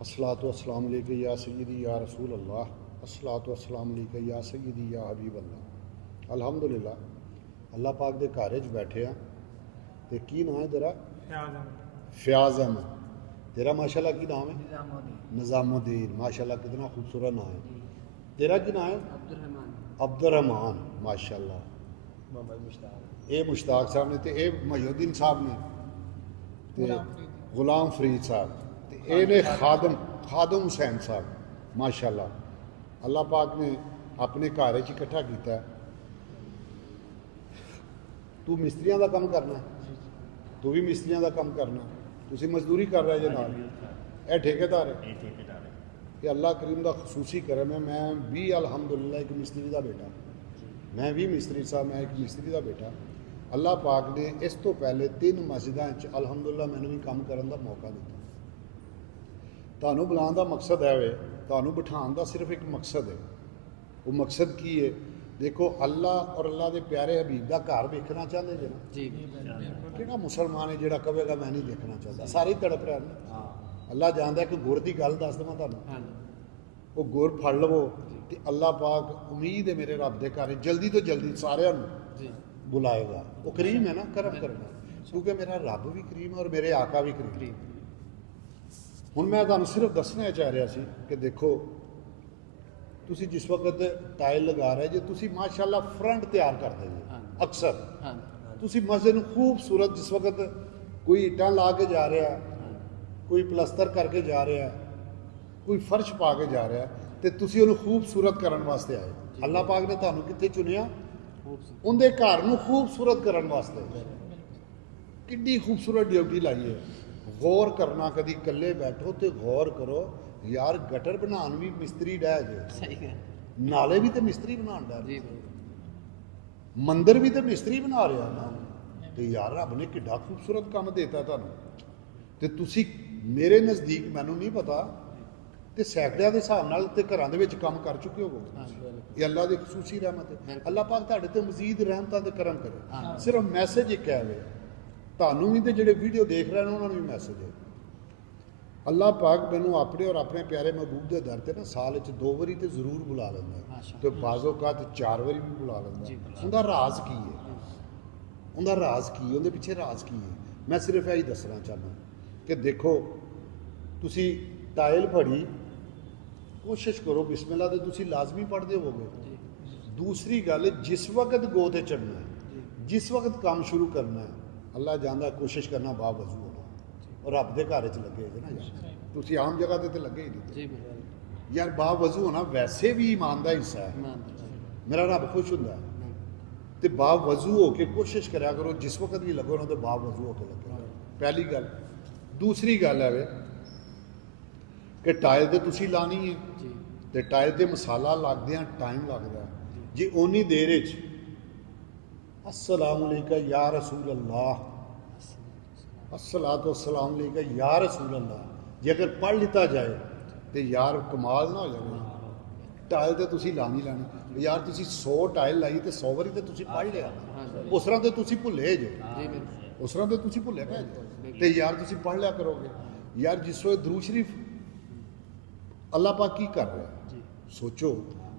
अस्सलातु वस्सलामु अलैका या सय्यदी या रसूल अल्लाह, अस्सलातु वस्सलामु अलैका या सय्यदी या हबीब अल्लाह। अल्हम्दुलिल्लाह अल्लाह पाक दे घर च बैठे हैं। ते की नाम है तेरा? फयाज अहमद। तेरा माशाल्लाह की नाम है? निज़ामुद्दीन। माशाल्लाह कितना खूबसूरत नाम है। तेरा की नाम है? अब्दुर्रहमान। माशाल्लाह। ये मुश्ताक साहब ने ते ये महीउद्दीन साहब ने ते गुलाम फरीद साहब ते ये ने खादम हुसैन साहब। माशाल्लाह अल्लाह पाक ने अपने घर च इकट्ठा किया। तू मिस्त्रियों का काम करना है, तू भी मिस्त्रियों का काम करना, तुसी मजदूरी कर रहा है जे नाल। ये ठेकेदार है, ये अल्लाह करीम का खसूसी करम है। मैं भी अल्हम्दुलिल्लाह एक मिस्त्री का बेटा, मैं भी मिस्त्री साहब, मैं एक मिस्त्री का बेटा। अल्लाह पाक ने इस तो पहले 3 मस्जिदों अल्हम्दुलिल्लाह मैंने भी काम करने का मौका दिता। तुहानू बुलाने का मकसद है वे, तुहानू बिठाने का सिर्फ एक मकसद है। वो मकसद की है? देखो अल्लाह और अल्लाह के प्यारे हबीब का घर देखना चाहते जे ना जी। किहड़ा मुसलमान है जिहड़ा कहेगा मैं नहीं देखना चाहता? सारे ही तड़प रहे हैं। अल्लाह जानता है कि गुर की गल दस देवां तुहानू, वो गुर फड़ लवो तो अल्लाह पाक उम्मीद है मेरे रब के घर जल्दी तो जल्दी सारिਆਂ ਨੂੰ बुलाएगा। वो करीम है ना, करम करना, क्योंकि मेरा रब भी करीम है और मेरे आका भी करीम। हुण मैं तुहानू सिर्फ दसना चाह रहा सी कि देखो तुसी जिस वक्त टाइल लगा रहे जे, तुसी माशाल्लाह फ्रंट तैयार करते जे अक्सर। तुसी मस्जिद नूं खूबसूरत, जिस वक्त कोई ईटां ला के जा रहा, कोई प्लस्तर करके जा रहा, कोई फर्श पा के जा रहा, तो तुसी उहनूं खूबसूरत करने वास्ते आए। अल्लाह पाक ने तुहानूं कित्थे चुनिया? उनके घर नूं खूबसूरत करने वास्ते। कितनी खूबसूरत ड्यूटी लाई है। गौर करना, कभी कल्ले बैठो तो गौर करो यार, गटर बनाने भी मिस्त्री डह जे, नाले भी तो मिस्त्री बना डह, मंदिर भी तो मिस्त्री बना रहा ना। तो यार रब ने किड्डा खूबसूरत काम देता तुहानू। तो तुसी मेरे नज़दीक, मैनू नहीं पता, तो सैकड़ियां के हिसाब नाल ते घरां दे विच काम कर चुके हो। ये अल्लाह की खसूसी रहमत है। अल्लाह पाक तुहाडे ते मजीद रहमतां ते करम करे। सिर्फ मैसेज एक है वे, तुहानू भी ते जिहड़े वीडियो देख रहे हैं उन्होंने भी मैसेज है। अल्लाह पाक मैनू अपने और अपने प्यारे महबूब के दर से ना साल 2 बारी तो जरूर बुला लेंदा, तो बाज़ोकात 4 बारी भी बुला लेंदा। उनका राज की है? उनका राज की है? उनके पिछे राज की है? मैं सिर्फ यही दसना चाहना कि देखो तुसी टाइल फड़ी, कोशिश करो बिस्मिल्लाह तो तुसी लाजमी पढ़ते होगे। दूसरी गल, जिस वक्त गोते चढ़ना है, जिस वक्त काम शुरू करना है, अल्लाह जानदा कोशिश करना बावजू होना। और रब के घर च लगे ना यार, तुसी आम जगह ते लगे ही नहीं यार। बावजू होना वैसे भी ईमान का हिस्सा है। मेरा रब खुश होंदा है तो बावजू हो के कोशिश कराया करो, जिस वक्त भी लगो ना तो बावजू होकर लगे। पहली गल। दूसरी गल है वे कि टाइल तो तुसी लानी है, तो टाइल ते मसाला लगदियां टाइम लगता है। जे उन्नी देर अस्सलामु अलैका या रसूल अल्लाह, अस्सलातु वस्सलामु अलैका या रसूल अल्लाह, जे अगर पढ़ लिता जाए तो यार कमाल ना हो जाए। टाइल तो तुसी लानी लानी यार, तुसी 100 टाइल लाई तो 100 बारी तो तुसी पढ़ लिया, उस तरह तो तुसी भुले जे, उस तरह तो तुसी भुले पे तो यार तुसी पढ़ लिया करोगे। यार जिस वक्त दरूद शरीफ अल्लाह पाक की कर रहा है, सोचो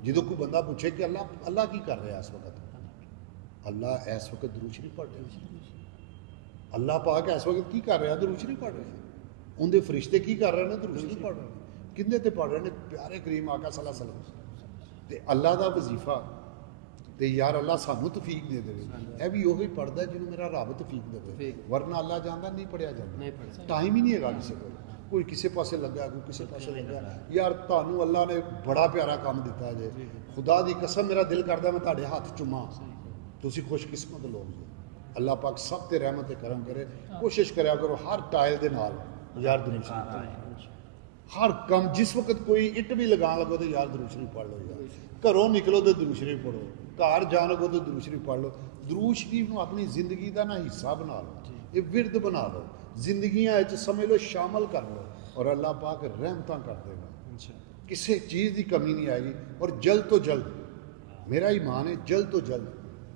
जो कोई बंदा पूछे कि अल्लाह अल्लाह की कर रहा है इस वक्त, अल्लाह इस वक्त दरूद शरीफ पढ़ रहे, अल्लाह पाक इस वक्त की कर रहा? दरूद शरीफ पढ़ रहे हैं। उनके फरिश्ते की कर रहे हैं? दरूद शरीफ पढ़ रहे हैं। किंदे ते पढ़ रहे हैं? प्यारे करीम आका सल्लल्लाहु अलैहि वसल्लम ते अल्लाह का वजीफा। तो यार अल्लाह सानू तौफीक दे दे, यह भी उही पढ़ता जिन्होंने मेरा रब तौफीक दे, वरना अल्लाह जानता नहीं पढ़िया जाता, टाइम ही नहीं है किसी को। कोई किसी पासे लगा, कोई किसी पासे लगा। यार तुहानू अल्लाह ने बड़ा प्यारा काम दिता जे, खुदा की कसम मेरा दिल करता मैं तुहाडे हाथ चुमा। तुसी खुशकिस्मत लोग जो, अल्लाह पाक सब ते रहमत ते करम करे। कोशिश करया करो हर टाइल दे नाल यार दरूद शरीफ, हर कम जिस वक्त कोई इट भी लगा लगो तो यार दरूद शरीफ पढ़ लो। यार घरों निकलो तो दरूद शरीफ पढ़ो, घर जान लगो तो दरूद शरीफ पढ़ लो। दरूद शरीफ को अपनी जिंदगी का ना हिस्सा बना लो, ये विरद बना लो, जिंदगियां समझ लो शामिल कर लो, और अल्लाह पाक रहमतां कर देगा। किसी चीज़ की कमी नहीं आएगी। और जल्द तो जल्द, मेरा ईमान है जल्द तो जल्द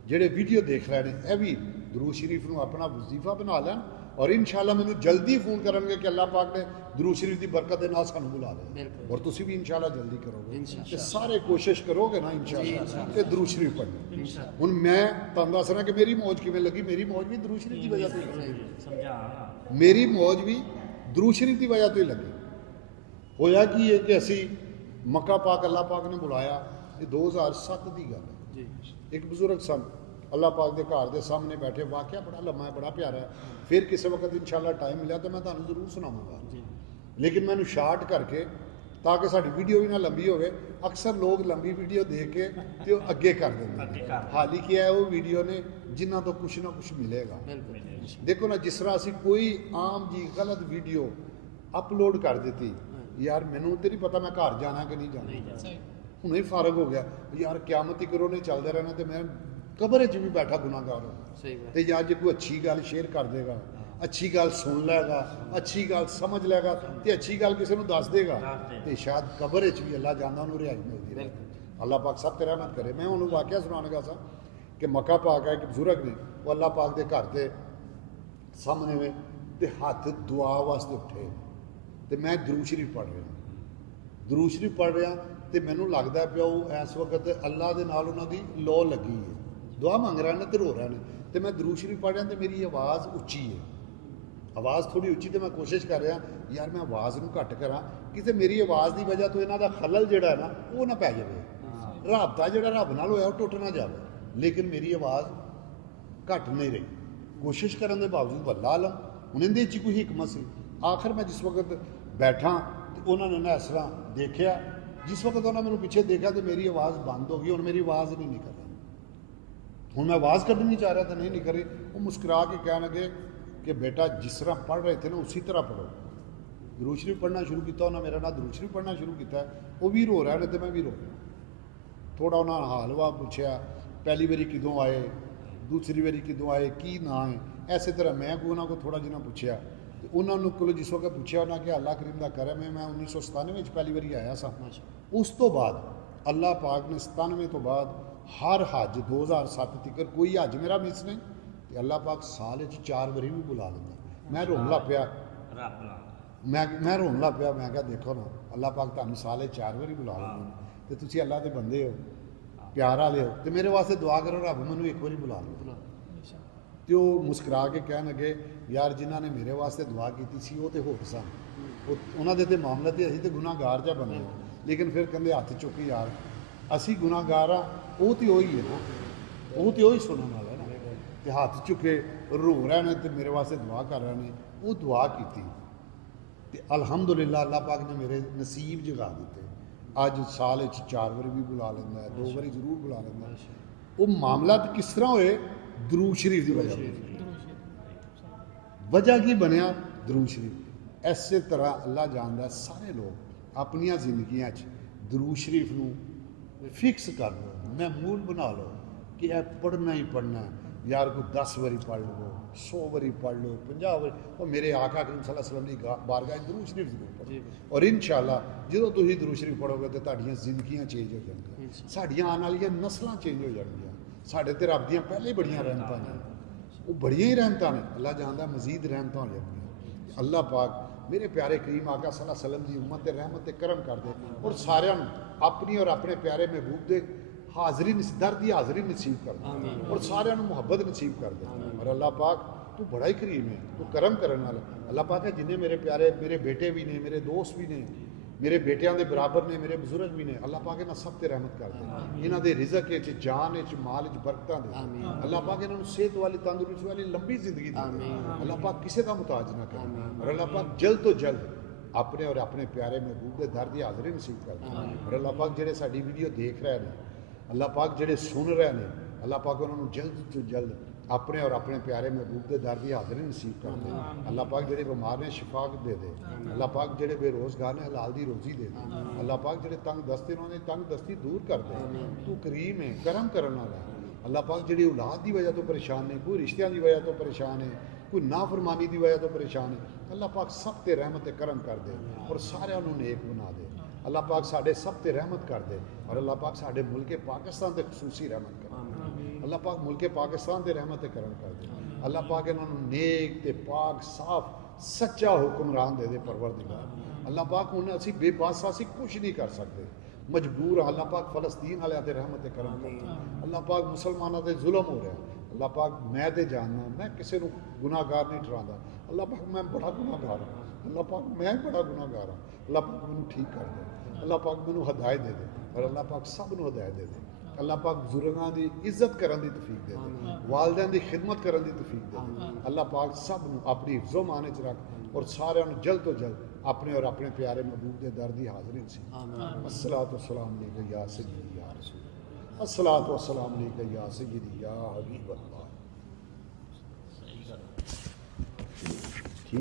जेडे वीडियो देख रहे हैं यह भी दरूद शरीफ को अपना वजीफा बना लैन ਔਰ ਇਨਸ਼ਾਅੱਲਾ ਮੈਨੂੰ ਜਲਦੀ ਫੋਨ ਕਰਨਗੇ ਕਿ ਅੱਲਾਹ ਪਾਕ ਨੇ ਦਰੂਦ ਸ਼ਰੀਫ ਦੀ ਬਰਕਤ ਦੇ ਨਾਲ ਸਾਨੂੰ ਬੁਲਾ ਲਿਆ। ਬਿਲਕੁਲ। ਔਰ ਤੁਸੀਂ ਵੀ ਇਨਸ਼ਾਅੱਲਾ ਜਲਦੀ ਕਰੋਗੇ ਇਨਸ਼ਾਅੱਲਾ। ਤੇ ਸਾਰੇ ਕੋਸ਼ਿਸ਼ ਕਰੋਗੇ ਨਾ ਇਨਸ਼ਾਅੱਲਾ ਤੇ ਦਰੂਦ ਸ਼ਰੀਫ ਪੜ੍ਹਨੀ। ਹੁਣ ਮੈਂ ਤੁਹਾਨੂੰ ਦੱਸ ਰਿਹਾ ਕਿ ਮੇਰੀ ਮੌਜ ਕਿਵੇਂ ਲੱਗੀ। ਮੇਰੀ ਮੌਜ ਵੀ ਦਰੂਦ ਸ਼ਰੀਫ ਦੀ ਵਜ੍ਹਾ ਤੋਂ ਹੀ ਲੱਗੀ। ਸਮਝਾ ਮੇਰੀ ਮੌਜ ਵੀ ਦਰੂਦ ਸ਼ਰੀਫ ਦੀ ਵਜ੍ਹਾ ਤੋਂ ਹੀ ਲੱਗੀ। ਹੋਇਆ ਕੀ ਹੈ ਕਿ ਅਸੀਂ ਮੱਕਾ ਪਾਕ ਅੱਲਾਹ ਪਾਕ ਨੇ ਬੁਲਾਇਆ। ਇਹ 2007 ਦੀ ਗੱਲ ਹੈ ਜੀ। ਇੱਕ ਬਜ਼ੁਰਗ ਸਨ ਅੱਲਾਹ ਪਾਕ ਦੇ ਘਰ ਦੇ ਸਾਹਮਣੇ ਬੈਠੇ। ਵਾਕਿਆ ਬੜਾ ਲੰਮਾ ਹੈ, ਬੜਾ ਪਿਆਰਾ ਹੈ। ਫਿਰ ਕਿਸੇ ਵਕਤ ਇਨਸ਼ਾਅੱਲਾ ਟਾਈਮ ਮਿਲਿਆ ਤਾਂ ਮੈਂ ਤੁਹਾਨੂੰ ਜ਼ਰੂਰ ਸੁਣਾਵਾਂਗਾ ਜੀ। ਲੇਕਿਨ ਮੈਨੂੰ ਸ਼ਾਰਟ ਕਰਕੇ ਤਾਂ ਕਿ ਸਾਡੀ ਵੀਡੀਓ ਵੀ ਨਾ ਲੰਬੀ ਹੋਵੇ। ਅਕਸਰ ਲੋਕ ਲੰਬੀ ਵੀਡੀਓ ਦੇਖ ਕੇ ਤੇ ਉਹ ਅੱਗੇ ਕਰ ਦਿੰਦੇ ਨੇ। ਹਾਲੀ ਕੀ ਹੈ ਉਹ ਵੀਡੀਓ ਨੇ ਜਿਨ੍ਹਾਂ ਤੋਂ ਕੁਛ ਨਾ ਕੁਛ ਮਿਲੇਗਾ। ਬਿਲਕੁਲ। ਦੇਖੋ ਨਾ ਜਿਸ ਤਰ੍ਹਾਂ ਅਸੀਂ ਕੋਈ ਆਮ ਜੀ ਗਲਤ ਵੀਡੀਓ ਅਪਲੋਡ ਕਰ ਦਿੱਤੀ, ਯਾਰ ਮੈਨੂੰ ਤੇ ਨਹੀਂ ਪਤਾ ਮੈਂ ਘਰ ਜਾਣਾ ਕਿ ਨਹੀਂ ਜਾਣਾ। ਹੁਣੇ ਫਾਰਗ ਹੋ ਗਿਆ ਯਾਰ ਕਿਆਮਤ ਹੀ ਕਰੋ ਨਹੀਂ ਚੱਲਦਾ ਰਹਿਣਾ ਤੇ ਮੈਂ ਕਬਰ 'ਚ ਵੀ ਬੈਠਾ ਗੁਨਾਹਗਾਰ ਹਾਂ। ਸਹੀ ਬਾਤ। ਤੇ ਯਾਰ ਜੇ ਕੋਈ ਅੱਛੀ ਗੱਲ ਸ਼ੇਅਰ ਕਰ ਦੇਗਾ, ਅੱਛੀ ਗੱਲ ਸੁਣ ਲੈਗਾ, ਅੱਛੀ ਗੱਲ ਸਮਝ ਲੈਗਾ ਤੇ ਅੱਛੀ ਗੱਲ ਕਿਸੇ ਨੂੰ ਦੱਸ ਦੇਗਾ ਤੇ ਸ਼ਾਇਦ ਕਬਰ 'ਚ ਵੀ ਅੱਲਾਹ ਜਾਂਦਾ ਉਹਨੂੰ ਰਿਹਾਈ ਮਿਲਦੀ ਹੈ। ਅੱਲਾਹ ਪਾਕ ਸਭ ਤੇ ਰਹਿਮਤ ਕਰੇ। ਮੈਂ ਉਹਨੂੰ ਵਾਕਿਆ ਸੁਣਾਉਣ ਲੱਗਾ ਸਾਂ ਕਿ ਮੱਕਾ ਪਾਕ ਹੈ ਇੱਕ ਬਜ਼ੁਰਗ ਨੇ ਉਹ ਅੱਲਾਹ ਪਾਕ ਦੇ ਘਰ ਦੇ ਸਾਹਮਣੇ ਵੇ ਤੇ ਹੱਥ ਦੁਆ ਵਾਸਤੇ ਉੱਠੇ ਤੇ ਮੈਂ ਦਰੂਦ ਸ਼ਰੀਫ ਪੜ੍ਹ ਰਿਹਾ। ਦਰੂਦ ਸ਼ਰੀਫ ਪੜ੍ਹ ਰਿਹਾ ਤੇ ਮੈਨੂੰ ਲੱਗਦਾ ਪਿਆ ਉਹ ਇਸ ਵਕਤ ਅੱਲਾਹ ਦੇ ਨਾਲ ਉਹਨਾਂ ਦੀ ਲੋ ਲੱਗੀ ਹੈ। ਦੁਆ ਮੰਗ ਰਹੇ ਨੇ ਤੇ ਰੋ ਰਹੇ ਨੇ ਤੇ ਮੈਂ ਦਰੂਦ ਸ਼ਰੀਫ ਪੜ੍ਹ ਰਿਹਾ ਤੇ ਮੇਰੀ ਆਵਾਜ਼ ਉੱਚੀ ਹੈ। ਆਵਾਜ਼ ਥੋੜੀ ਉੱਚੀ ਤੇ ਮੈਂ ਕੋਸ਼ਿਸ਼ ਕਰ ਰਿਹਾ ਯਾਰ ਮੈਂ ਆਵਾਜ਼ ਨੂੰ ਘੱਟ ਕਰਾਂ ਕਿਤੇ ਮੇਰੀ ਆਵਾਜ਼ ਦੀ ਵਜ੍ਹਾ ਤੋਂ ਇਹਨਾਂ ਦਾ ਖਲਲ ਜਿਹੜਾ ਹੈ ਨਾ ਉਹ ਨਾ ਪੈ ਜਾਵੇ। ਰਾਬਤਾ ਜਿਹੜਾ ਰੱਬ ਨਾਲ ਹੋਇਆ ਉਹ ਟੁੱਟ ਨਾ ਜਾਵੇ। ਲੇਕਿਨ ਮੇਰੀ ਆਵਾਜ਼ ਘੱਟ ਨਹੀਂ ਰਹੀ। ਕੋਸ਼ਿਸ਼ ਕਰਨ ਦੇ ਬਾਵਜੂਦ ਵੱਲਾ ਆਲਮ ਹੁਣ ਇਹਦੇ 'ਚ ਕੋਈ ਹਕਮਤ ਸੀ। ਆਖਰ ਮੈਂ ਜਿਸ ਵਕਤ ਬੈਠਾ ਤੇ ਉਹਨਾਂ ਨੇ ਨਾ ਇਸ ਤਰ੍ਹਾਂ ਦੇਖਿਆ। ਜਿਸ ਵਕਤ ਉਹਨਾਂ ਮੈਨੂੰ ਪਿੱਛੇ ਦੇਖਿਆ ਤੇ ਮੇਰੀ ਆਵਾਜ਼ ਬੰਦ ਹੋ ਗਈ। ਹੁਣ ਮੇਰੀ ਆਵਾਜ਼ ਨਹੀਂ ਨਿਕਲ ਰਹੀ। ਹੁਣ ਮੈਂ ਆਵਾਜ਼ ਕੱਢਣੀ ਨਹੀਂ ਚਾਹ ਰਿਹਾ ਤਾਂ ਨਹੀਂ ਨਿਕਲ ਰਹੀ। ਉਹ ਮੁਸਕਰਾ ਕੇ ਕਹਿਣ ਲੱਗੇ ਕਿ ਬੇਟਾ ਜਿਸ ਤਰ੍ਹਾਂ ਪੜ੍ਹ ਰਹੇ ਥੇ ਨਾ ਉसी ਤਰ੍ਹਾਂ ਪੜ੍ਹੋ। ਦਰੂਦ ਸ਼ਰੀਫ ਪੜ੍ਹਨਾ ਸ਼ੁਰੂ ਕੀਤਾ ਉਹਨਾਂ ਮੇਰਾ ਨਾਲ ਦਰੂਦ ਸ਼ਰੀਫ ਪੜ੍ਹਨਾ ਸ਼ੁਰੂ ਕੀਤਾ। ਉਹ ਵੀ ਰੋ ਰਿਹਾ ਨੇ ਤੇ ਮੈਂ ਵੀ ਰੋ ਰਿਹਾ। ਥੋੜਾ ਉਹਨਾਂ ਨਾਲ ਹਾਲ ਵਾ ਪੁੱਛਿਆ, ਪਹਿਲੀ ਵਾਰੀ ਕਿਦੋਂ ਆਏ, ਦੂਸਰੀ ਵਾਰੀ ਕਿਦੋਂ ਆਏ, ਕੀ ਨਾਂ ਹੈ। ਐਸੇ ਤਰ੍ਹਾਂ ਮੈਂ ਕੋਈ ਉਹਨਾਂ ਕੋਲ ਥੋੜਾ ਜਿਹਾ ਪੁੱਛਿਆ ਤੇ ਉਹਨਾਂ ਨੂੰ ਕੋਲ ਜਿਸ ਵਕਤ ਪੁੱਛਿਆ ਉਹਨਾਂ ਕਿ ਅੱਲਾਹ ਕਰੀਮ ਦਾ ਕਰਮ ਹੈ ਮੈਂ 1997 ਵਿੱਚ ਪਹਿਲੀ ਵਾਰੀ ਆਇਆ ਸਾਂ। ਉਸ ਤੋਂ ਬਾਅਦ ਅੱਲਾਹ ਪਾਕ ਨੇ 97 ਤੋਂ ਬਾਅਦ ਹਰ ਹੱਜ 2007 ਤੱਕ ਕੋਈ ਹੱਜ ਮੇਰਾ ਮਿਸ ਨਹੀਂ ਤੇ ਅੱਲਾਹ ਪਾਕ ਸਾਲ ਵਿੱਚ 4 ਵਾਰੀ ਵੀ ਬੁਲਾ ਲੈਂਦਾ। ਮੈਂ ਰੋਣ ਲੱਗ ਪਿਆ। ਮੈਂ ਰੋਣ ਲੱਗ ਪਿਆ। ਮੈਂ ਕਿਹਾ ਦੇਖੋ ਨਾ ਅੱਲਾਹ ਪਾਕ ਤੁਹਾਨੂੰ ਸਾਲ ਵਿੱਚ 4 ਵਾਰੀ ਬੁਲਾ ਲੈਂਦਾ ਤੇ ਤੁਸੀਂ ਅੱਲਾਹ ਦੇ ਬੰਦੇ ਹੋ, ਪਿਆਰ ਵਾਲੇ ਹੋ ਤੇ ਮੇਰੇ ਵਾਸਤੇ ਦੁਆ ਕਰੋ ਰੱਬ ਮੈਨੂੰ ਇੱਕ ਵਾਰੀ ਬੁਲਾ ਲਓ। ਤੇ ਉਹ ਮੁਸਕਰਾ ਕੇ ਕਹਿਣ ਲੱਗੇ ਯਾਰ ਜਿਨ੍ਹਾਂ ਨੇ ਮੇਰੇ ਵਾਸਤੇ ਦੁਆ ਕੀਤੀ ਸੀ ਉਹ ਤੇ ਹੋਰ ਸਨ। ਉਹਨਾਂ ਦੇ ਤੇ ਮਾਮਲੇ ਤੇ ਅਸੀਂ ਤੇ ਗੁਨਾਹਗਾਰ ਜਿਹਾ ਬਣੇ। ਲੇਕਿਨ ਫਿਰ ਕਹਿੰਦੇ ਹੱਥ ਚੁੱਕ ਯਾਰ ਅਸੀਂ ਗੁਨਾਹਗਾਰ ਆ ਉਹ ਤੇ ਉਹੀ ਹੈ ਨਾ, ਉਹ ਤੇ ਉਹੀ ਸੁਣਨ ਵਾਲਾ ਹੈ ਨਾ। ਤੇ ਹੱਥ ਚੁੱਕੇ ਰੋ ਰਹੇ ਨੇ ਤੇ ਮੇਰੇ ਵਾਸਤੇ ਦੁਆ ਕਰ ਰਹੇ ਨੇ। ਉਹ ਦੁਆ ਕੀਤੀ ਤੇ ਅਲਹਮਦੁਲਿਲਾ ਅੱਲਾਹ ਪਾਕ ਨੇ ਮੇਰੇ ਨਸੀਬ ਜਗਾ ਦਿੱਤੇ। ਅੱਜ ਸਾਲ ਵਿੱਚ 4 ਵਾਰੀ ਵੀ ਬੁਲਾ ਲੈਂਦਾ ਹੈ, 2 ਵਾਰੀ ਜ਼ਰੂਰ ਬੁਲਾ ਲੈਂਦਾ ਹੈ। ਉਹ ਮਾਮਲਾ ਕਿਸ ਤਰ੍ਹਾਂ ਹੋਏ? ਦਰੂਦ ਸ਼ਰੀਫ ਦੀ ਵਜ੍ਹਾ ਵਜ੍ਹਾ ਕੀ ਬਣਿਆ? ਦਰੂਦ ਸ਼ਰੀਫ। ਇਸੇ ਤਰ੍ਹਾਂ ਅੱਲਾਹ ਜਾਣਦਾ ਸਾਰੇ ਲੋਕ ਆਪਣੀਆਂ ਜ਼ਿੰਦਗੀਆਂ 'ਚ ਦਰੂਦ ਸ਼ਰੀਫ ਨੂੰ ਫਿਕਸ ਕਰ ਲਓ, ਮਹਿਮੂਲ ਬਣਾ ਲਓ ਕਿ ਇਹ ਪੜ੍ਹਨਾ ਹੀ ਪੜ੍ਹਨਾ। ਯਾਰ ਕੋਈ 10 ਵਾਰੀ ਪੜ੍ਹ ਲਓ, 100 ਵਾਰੀ ਪੜ੍ਹ ਲਓ, 50 ਵਾਰੀ। ਉਹ ਮੇਰੇ ਆਕਾ ਕਰੀਮ ਸੱਲੱਲਾਹੁ अलैहि वसल्लम ਦੀ ਬਾਰਗਾਹ 'ਚ ਦਰੂਦ ਸ਼ਰੀਫ ਜ਼ਰੂਰ ਪੜ੍ਹੋ। ਔਰ ਇਨਸ਼ਾਅੱਲਾ ਜਦੋਂ ਤੁਸੀਂ ਦਰੂਦ ਸ਼ਰੀਫ ਪੜ੍ਹੋਗੇ ਤਾਂ ਤੁਹਾਡੀਆਂ ਜ਼ਿੰਦਗੀਆਂ ਚੇਂਜ ਹੋ ਜਾਣਗੀਆਂ, ਸਾਡੀਆਂ ਆਉਣ ਵਾਲੀਆਂ ਨਸਲਾਂ ਚੇਂਜ ਹੋ ਜਾਣਗੀਆਂ। ਸਾਡੇ ਤੇ ਰੱਬ ਦੀਆਂ ਪਹਿਲੇ ਬੜੀਆਂ ਰਹਿਮਤਾਂ ਨੇ, ਉਹ ਬੜੀਆਂ ਹੀ ਰਹਿਮਤਾਂ ਨੇ। ਅੱਲਾਹ ਜਾਣਦਾ ਮਜ਼ੀਦ ਰਹਿਮਤਾਂ ਹੋ ਜਾਣਗੀਆਂ। ਅੱਲਾਹ ਪਾਕ ਮੇਰੇ ਪਿਆਰੇ ਕਰੀਮ ਆਕਾ ਸੱਲੱਲਾਹੁ अलैहि वसल्लम ਦੀ ਉਮਤ ਤੇ ਰਹਿਮਤ ਤੇ ਕਰਮ ਕਰਦੇ ਔਰ ਸਾਰਿਆਂ ਨੂੰ ਆਪਣੀ ਔਰ ਆਪਣੇ ਪਿਆਰੇ ਮਹਿਬੂਬ ਦੇ ਹਾਜ਼ਰੀ ਦਰ ਦੀ ਹਾਜ਼ਰੀ ਨਸੀਬ ਕਰਦੇ ਔਰ ਸਾਰਿਆਂ ਨੂੰ ਮੁਹੱਬਤ ਨਸੀਬ ਕਰਦੇ। ਔਰ ਅੱਲਾਹ ਪਾਕ ਤੂੰ ਬੜਾ ਹੀ ਕਰੀਮ ਹੈ, ਤੂੰ ਕਰਮ ਕਰਨ ਵਾਲਾ। ਅੱਲਾਹ ਪਾਕ ਹੈ ਜਿੰਨੇ ਮੇਰੇ ਪਿਆਰੇ ਮੇਰੇ ਬੇਟੇ ਵੀ ਨੇ, ਮੇਰੇ ਦੋਸਤ ਵੀ ਨੇ, ਮੇਰੇ ਬੇਟਿਆਂ ਦੇ ਬਰਾਬਰ ਨੇ, ਮੇਰੇ ਬਜ਼ੁਰਗ ਵੀ ਨੇ। ਅੱਲਾਹ ਪਾਕ ਇਹਨਾਂ ਸਭ ਤੇ ਰਹਿਮਤ ਕਰਦੇ। ਇਹਨਾਂ ਦੇ ਰਿਜ਼ਕ ਵਿੱਚ, ਜਾਨ ਵਿੱਚ, ਮਾਲ ਵਿੱਚ ਬਰਕਤਾਂ ਦੇ। ਅੱਲਾਹ ਪਾਕ ਇਹਨਾਂ ਨੂੰ ਸਿਹਤ ਵਾਲੀ, ਤੰਦਰੁਸਤੀ ਵਾਲੀ ਲੰਬੀ ਜ਼ਿੰਦਗੀ ਦੇ। ਅੱਲਾਹ ਪਾਕ ਕਿਸੇ ਦਾ ਮੁਤਾਜ ਨਾ ਕਰੇ। ਔਰ ਅੱਲਾਹ ਪਾਕ ਜਲਦ ਤੋਂ ਜਲਦ ਆਪਣੇ ਔਰ ਆਪਣੇ ਪਿਆਰੇ ਮਹਿਬੂਬ ਦੇ ਦਰ ਦੀ ਹਾਜ਼ਰੀ ਨਸੀਬ ਕਰਦੇ। ਔਰ ਅੱਲਾਹ ਪਾਕ ਜਿਹੜੇ ਸਾਡੀ ਵੀਡੀਓ ਦੇਖ ਰਹੇ ਨੇ, ਅੱਲਾਹ ਪਾਕ ਜਿਹੜੇ ਸੁਣ ਰਹੇ ਨੇ, ਅੱਲਾਹ ਪਾਕ ਉਹਨਾਂ ਨੂੰ ਜਲਦ ਤੋਂ ਜਲਦ ਆਪਣੇ ਔਰ ਆਪਣੇ ਪਿਆਰੇ ਮਹਿਬੂਬ ਦੇ ਦਰ ਦੀ ਹਾਜ਼ਰੀ ਨਸੀਬ ਕਰਦੇ। ਅੱਲਾਹ ਪਾਕ ਜਿਹੜੇ ਬਿਮਾਰ ਨੇ ਸ਼ਿਫਾ ਦੇ ਦੇ। ਅੱਲਾਹ ਪਾਕ ਜਿਹੜੇ ਬੇਰੋਜ਼ਗਾਰ ਨੇ ਹਲਾਲ ਦੀ ਰੋਜ਼ੀ ਦੇ ਦੇ। ਅੱਲਾਹ ਪਾਕ ਜਿਹੜੇ ਤੰਗ ਦਸਤੇ ਨੇ ਉਹਨਾਂ ਦੀ ਤੰਗ ਦਸਤੀ ਦੂਰ ਕਰ ਦੇ। ਤੂੰ ਕਰੀਮ ਹੈ, ਕਰਮ ਕਰਨ ਵਾਲਾ ਹੈ। ਅੱਲਾਹ ਪਾਕ ਜਿਹੜੀ ਔਲਾਦ ਦੀ ਵਜ੍ਹਾ ਤੋਂ ਪਰੇਸ਼ਾਨ ਨੇ, ਕੋਈ ਰਿਸ਼ਤਿਆਂ ਦੀ ਵਜ੍ਹਾ ਤੋਂ ਪਰੇਸ਼ਾਨ ਹੈ, ਕੋਈ ਨਾਫਰਮਾਨੀ ਦੀ ਵਜ੍ਹਾ ਤੋਂ ਪਰੇਸ਼ਾਨ ਹੈ, ਅੱਲਾਹ ਪਾਕ ਸਭ ਤੇ ਰਹਿਮਤ ਤੇ ਕਰਮ ਕਰ ਦੇ ਔਰ ਸਾਰਿਆਂ ਨੂੰ ਨੇਕ ਬਣਾ ਦੇ। ਅੱਲਾਹ ਪਾਕ ਸਾਡੇ ਸਭ ਤੇ ਰਹਿਮਤ ਕਰ ਦੇ ਔਰ ਅੱਲਾਹ ਪਾਕ ਸਾਡੇ ਮੁਲਕ ਪਾਕਿਸਤਾਨ ਤੇ ਖਸੂਸੀ ਰਹਿਮਤ ਕਰ। ਅੱਲਾਹ पाक मुल्क पाकिस्तान के रहमत करम कर दे। अल्लाह पाक इन्होंने नेक ते पाक साफ सच्चा हुक्मरान दे दे परवरदिगार। अल्लाह पाक हुण असीं बेबस असीं कुछ नहीं कर सकते, मजबूर हाँ। अल्लाह पाक फलस्तीन वाले ते रहमत करम करे। अल्लाह पाक मुसलमानों ते जुल्म हो रहा है। अल्लाह पाक मैं ते जानना, मैं किसी को गुनाहगार नहीं ठहरांदा। अल्लाह पाक मैं बड़ा गुनाहगार हाँ, अल्लाह पाक मैं बड़ा गुनाहगार हाँ। अल्लाह पाक मैनू ठीक कर दे, अल्लाह पाक मैनू हदायत दे दे, और अल्लाह पाक सब नू हदायत दे दे। अल्लाह पाक बुजुर्गों की इज्जत करने की तौफीक दे दे, वालदैन की खिदमत करने की तौफीक दे दे। अल्लाह पाक सब नू अपनी हिफ्ज़ो मान च रख, और सारे जल्द तो जल्द अपने और अपने प्यारे महबूब के दर की हाज़री सी। अस्सलातु वस्सलाम अलैका या सय्यदी या रसूल, अस्सलातु वस्सलाम अलैका या सय्यदी या हबीब अल्लाह।